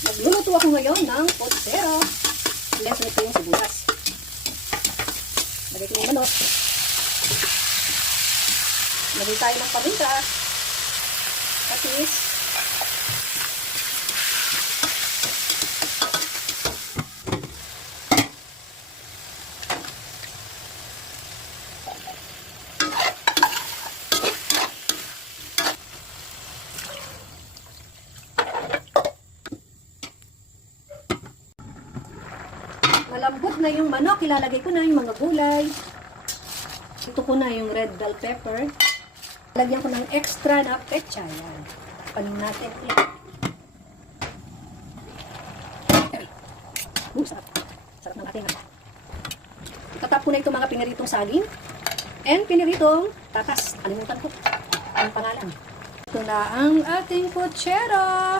Magluluto ako ngayon ng potsero. Less nito yung sibuyas. Lagay ko yung manok. Lagay tayo ng paminta. Patis. Malambot na yung manok, ilalagay ko na yung mga gulay. Ito ko na yung red bell pepper. Lagyan ko ng extra na petsa. Yan. Panin natin ulit. Sarap. Sarap ng ating. Itatap ko na itong mga piniritong saging. And piniritong tatas. Kalimutan ko ang pangalan. Ito na ang ating potsero.